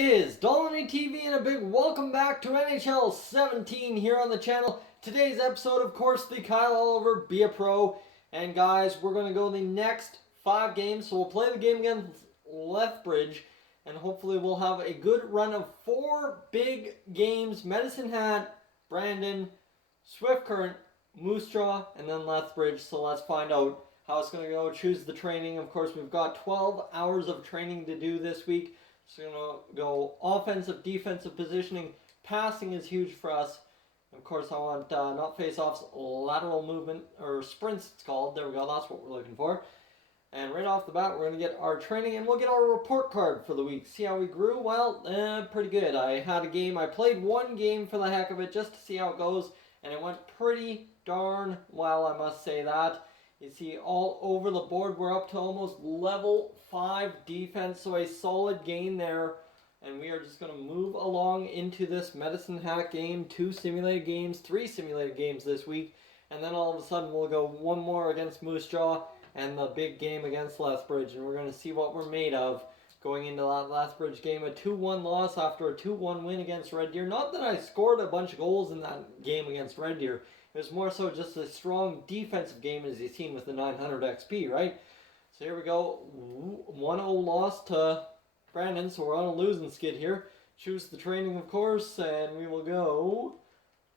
is Dolynny TV and a big welcome back to NHL 17 here on the channel. Today's episode, of course, the Kyle Oliver Be a Pro. And guys, we're going to go the next 5 games. So we'll play the game against Lethbridge. And hopefully we'll have a good run of 4 big games. Medicine Hat, Brandon, Swift Current, Moose Jaw, and then Lethbridge. So let's find out how it's going to go. Choose the training. Of course, we've got 12 hours of training to do this week. So we're going to go offensive, defensive positioning. Passing is huge for us. Of course, I want not face-offs, lateral movement, or sprints it's called. There we go, that's what we're looking for. And right off the bat, we're going to get our training, and we'll get our report card for the week. See how we grew? Well, pretty good. I had a game. I played one game for the heck of it, just to see how it goes, and it went pretty darn well, I must say that. You see, all over the board, we're up to almost level 5 defense, so a solid gain there. And we are just going to move along into this Medicine Hat game, 2 simulated games, 3 simulated games this week. And then all of a sudden, we'll go one more against Moose Jaw and the big game against Lethbridge. And we're going to see what we're made of going into that Lethbridge game. A 2-1 loss after a 2-1 win against Red Deer. Not that I scored a bunch of goals in that game against Red Deer. It was more so just a strong defensive game, as you've seen with the 900 XP, right? So here we go. 1-0 loss to Brandon, so we're on a losing skid here. Choose the training, of course, and we will go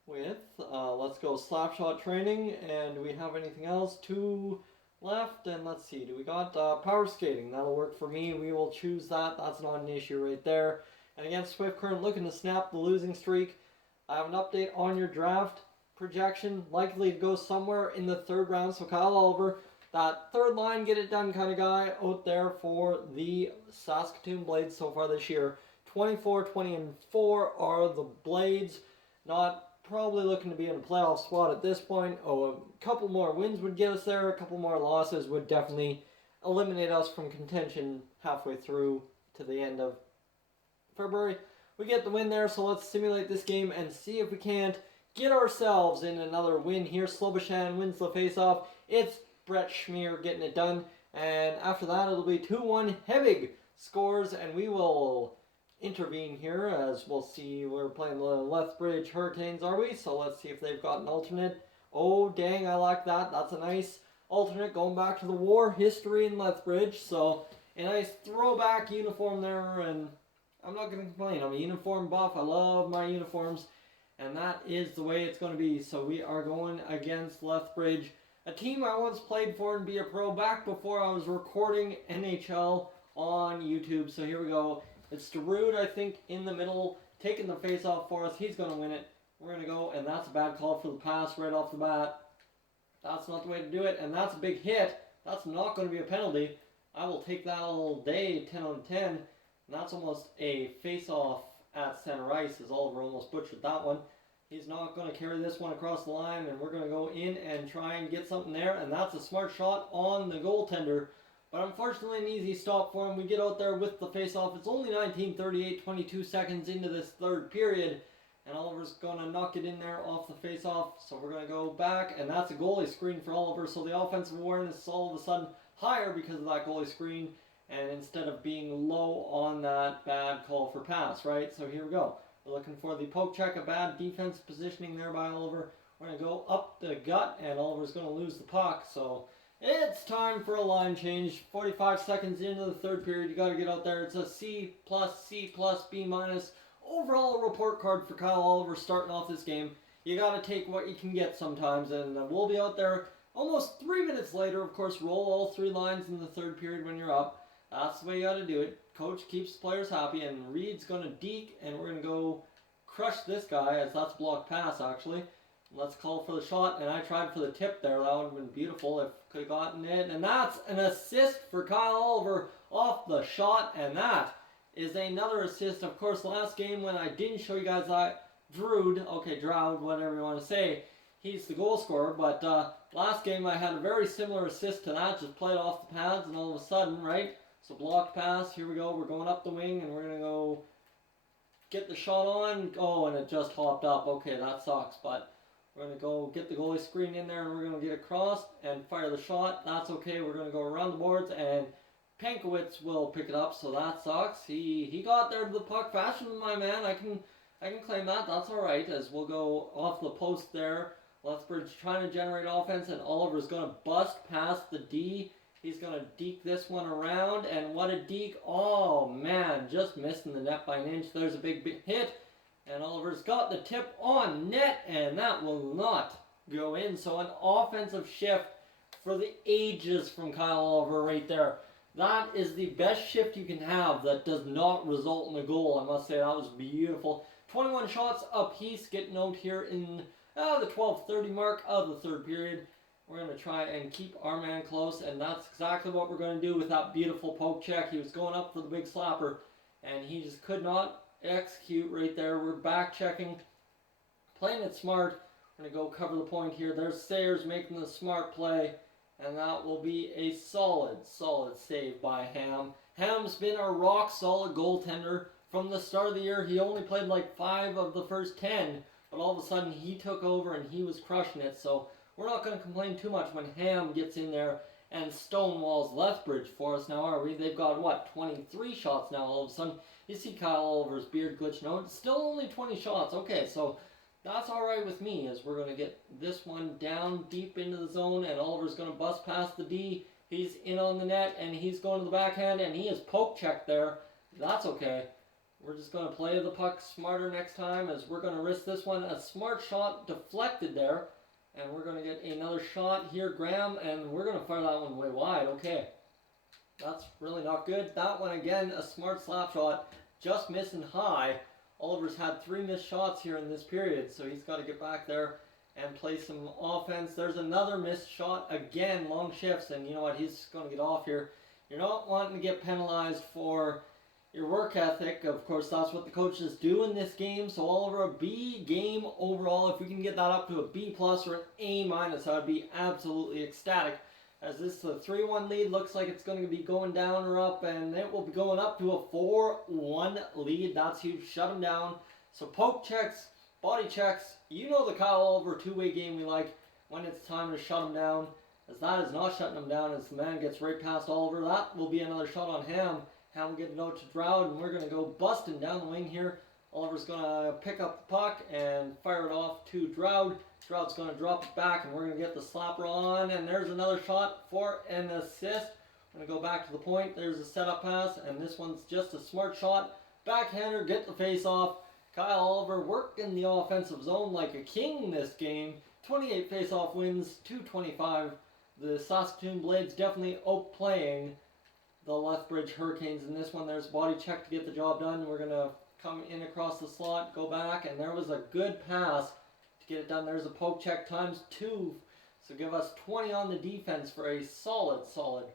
with, let's go slapshot training, and do we have anything else? 2 left, and let's see, do we got power skating? That'll work for me. We will choose that. That's not an issue right there. And against Swift Current, looking to snap the losing streak. I have an update on your draft projection, likely to go somewhere in the 3rd round. So Kyle Oliver, that 3rd line, get it done kind of guy out there for the Saskatoon Blades so far this year. 24, 20, and 4 are the Blades. Not probably looking to be in a playoff spot at this point. Oh, a couple more wins would get us there. A couple more losses would definitely eliminate us from contention halfway through to the end of February. We get the win there, so let's simulate this game and see if we can't get ourselves in another win here. Sloboshan wins the face-off. It's Brett Schmier getting it done. And after that, it'll be 2-1 Hebig scores. And we will intervene here as we'll see. We're playing the Lethbridge Hurricanes, are we? So let's see if they've got an alternate. Oh, dang, I like that. That's a nice alternate going back to the war history in Lethbridge. So a nice throwback uniform there. And I'm not going to complain. I'm a uniform buff. I love my uniforms. And that is the way it's going to be. So we are going against Lethbridge, a team I once played for and Be a Pro back before I was recording NHL on YouTube. So here we go. It's Darude, I think, in the middle, taking the face-off for us. He's going to win it. We're going to go, and that's a bad call for the pass right off the bat. That's not the way to do it, and that's a big hit. That's not going to be a penalty. I will take that all day, 10 on 10. And that's almost a face-off at center ice, as Oliver almost butchered that one. He's not going to carry this one across the line, and we're going to go in and try and get something there, and that's a smart shot on the goaltender. But unfortunately, an easy stop for him. We get out there with the face-off. It's only 19:38, 22 seconds into this 3rd period, and Oliver's going to knock it in there off the face-off. So we're going to go back, and that's a goalie screen for Oliver. So the offensive awareness is all of a sudden higher because of that goalie screen, and instead of being low on that bad call for pass, right? So here we go. We're looking for the poke check, a bad defense positioning there by Oliver. We're going to go up the gut, and Oliver's going to lose the puck. So it's time for a line change. 45 seconds into the 3rd period. You got to get out there. It's a C+, C+, B-. Overall report card for Kyle Oliver starting off this game. You got to take what you can get sometimes, and we'll be out there almost 3 minutes later. Of course, roll all 3 lines in the 3rd period when you're up. That's the way you got to do it. Coach keeps players happy, and Reed's going to deke, and we're going to go crush this guy, as that's blocked pass, actually. Let's call for the shot, and I tried for the tip there. That would have been beautiful if could have gotten it. And that's an assist for Kyle Oliver off the shot, and that is another assist. Of course, last game when I didn't show you guys that, Droud, whatever you want to say, he's the goal scorer, but last game I had a very similar assist to that, just played off the pads, and all of a sudden, right? So blocked pass, here we go, we're going up the wing, and we're going to go get the shot on. Oh, and it just hopped up. Okay, that sucks, but we're going to go get the goalie screen in there, and we're going to get across and fire the shot. That's okay, we're going to go around the boards and Pankowitz will pick it up, so that sucks. He got there to the puck faster than my man. I can claim that. That's all right, as we'll go off the post there. Lethbridge trying to generate offense, and Oliver's going to bust past the D. He's going to deke this one around, and what a deke. Oh, man, just missing the net by an inch. There's a big hit, and Oliver's got the tip on net, and that will not go in. So an offensive shift for the ages from Kyle Oliver right there. That is the best shift you can have that does not result in a goal. I must say, that was beautiful. 21 shots apiece getting out here in the 12:30 mark of the third period. We're going to try and keep our man close, and that's exactly what we're going to do with that beautiful poke check. He was going up for the big slapper, and he just could not execute right there. We're back checking, playing it smart. We're going to go cover the point here. There's Sayers making the smart play, and that will be a solid save by Ham. Ham's been a rock-solid goaltender from the start of the year. He only played like 5 of the first 10, but all of a sudden he took over and he was crushing it. So we're not going to complain too much when Ham gets in there and stonewalls Lethbridge for us now, are we? They've got, what, 23 shots now all of a sudden. You see Kyle Oliver's beard glitching out. It's still only 20 shots. Okay, so that's all right with me, as we're going to get this one down deep into the zone, and Oliver's going to bust past the D. He's in on the net, and he's going to the backhand, and he is poke checked there. That's okay. We're just going to play the puck smarter next time, as we're going to risk this one. A smart shot deflected there, and we're going to get another shot here, Graham, and we're going to fire that one way wide. Okay, that's really not good. That one, again, a smart slap shot, just missing high. Oliver's had 3 missed shots here in this period, so he's got to get back there and play some offense. There's another missed shot, again, long shifts, and you know what, he's going to get off here. You're not wanting to get penalized for your work ethic. Of course, that's what the coaches do in this game. So Oliver, a B game overall. If we can get that up to a B plus or an A minus, I would be absolutely ecstatic. As this is a 3-1 lead, looks like it's going to be going down or up, and it will be going up to a 4-1 lead. That's huge. Shut him down. So poke checks, body checks. You know the Kyle Oliver two-way game we like when it's time to shut him down. As that is not shutting him down, as the man gets right past Oliver. That will be another shot on Ham. Ham will get a note to Drought, and we're going to go busting down the wing here. Oliver's going to pick up the puck and fire it off to Drought. Drought's going to drop it back, and we're going to get the slapper on, and there's another shot for an assist. I'm going to go back to the point. There's a setup pass, and this one's just a smart shot. Backhander, get the face off. Kyle Oliver working the offensive zone like a king this game. 28 face-off wins, 225. The Saskatoon Blades definitely outplaying the Lethbridge Hurricanes in this one. There's a body check to get the job done. We're going to come in across the slot, go back, and there was a good pass to get it done. There's a poke check times 2. So give us 20 on the defense for a solid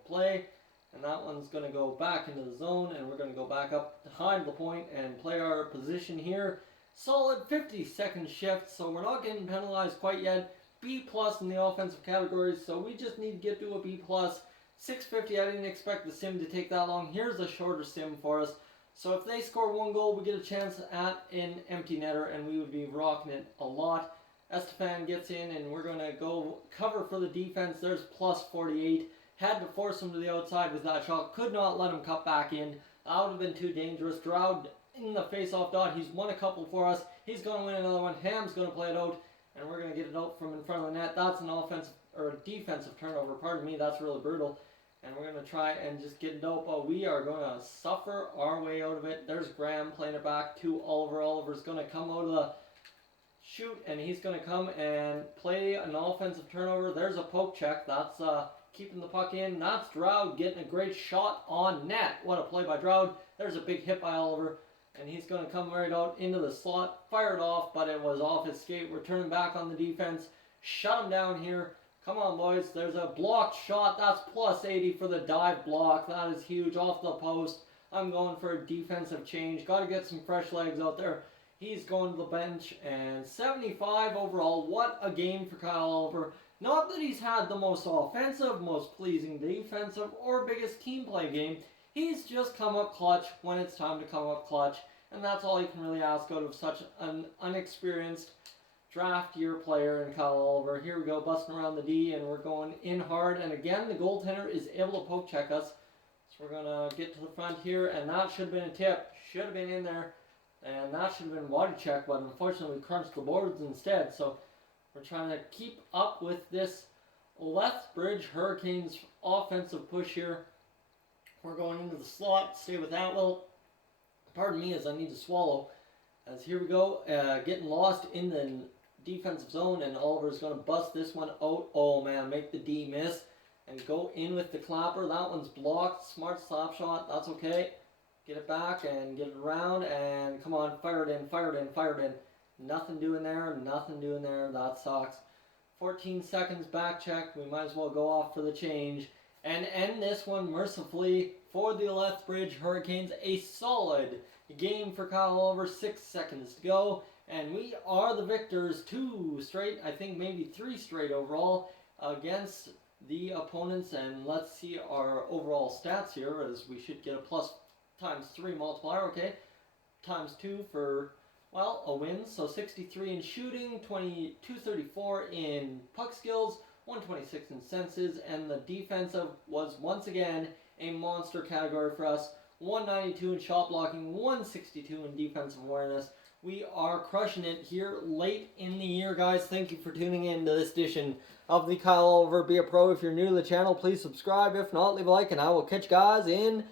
play. And that one's going to go back into the zone, and we're going to go back up behind the point and play our position here. Solid 50-second shift, so we're not getting penalized quite yet. B plus in the offensive categories, so we just need to get to a B plus. 650, I didn't expect the sim to take that long. Here's a shorter sim for us. So if they score 1 goal, we get a chance at an empty netter, and we would be rocking it a lot. Estefan gets in, and we're going to go cover for the defense. There's plus 48. Had to force him to the outside with that shot. Could not let him cut back in. That would have been too dangerous. Drought in the face-off dot. He's won a couple for us. He's going to win another one. Ham's going to play it out, and we're going to get it out from in front of the net. That's an offensive or defensive turnover. Pardon me. That's really brutal. And we're going to try and just get it out, but we are going to suffer our way out of it. There's Graham playing it back to Oliver. Oliver's going to come out of the shoot, and he's going to come and play an offensive turnover. There's a poke check. That's keeping the puck in. That's Drought getting a great shot on net. What a play by Drought. There's a big hit by Oliver, and he's going to come right out into the slot. Fire it off, but it was off his skate. We're turning back on the defense. Shut him down here. Come on, boys. There's a blocked shot. That's plus 80 for the dive block. That is huge off the post. I'm going for a defensive change. Got to get some fresh legs out there. He's going to the bench. And 75 overall. What a game for Kyle Oliver. Not that he's had the most offensive, most pleasing defensive, or biggest team play game. He's just come up clutch when it's time to come up clutch. And that's all you can really ask out of such an unexperienced draft year player in Kyle Oliver. Here we go, busting around the D, and we're going in hard. And again, the goaltender is able to poke check us. Let's we're going to get to the front here, and that should have been a tip. Should have been in there, and that should have been water check, but unfortunately we crunched the boards instead. So we're trying to keep up with this Lethbridge Hurricanes offensive push here. We're going into the slot. Stay with that. Well, pardon me as I need to swallow. As here we go, getting lost in the defensive zone, and Oliver's going to bust this one out. Oh man, make the D miss and go in with the clapper. That one's blocked. Smart slap shot. That's okay. Get it back and get it around, and come on, fire it in, fire it in, fire it in. Nothing doing there, nothing doing there. That sucks. 14 seconds back check. We might as well go off for the change and end this one mercifully for the Lethbridge Hurricanes. A solid game for Kyle Oliver. 6 seconds to go, and we are the victors. 2 straight, I think maybe 3 straight overall against the opponents. And let's see our overall stats here, as we should get a plus ×3 multiplier. Okay, ×2 for, well, a win. So 63 in shooting, 234 in puck skills, 126 in senses, and the defensive was once again a monster category for us. 192 in shot blocking, 162 in defensive awareness. We are crushing it here late in the year, guys. Thank you for tuning in to this edition of the Kyle Oliver Be a Pro. If you're new to the channel, please subscribe. If not, leave a like, and I will catch you guys in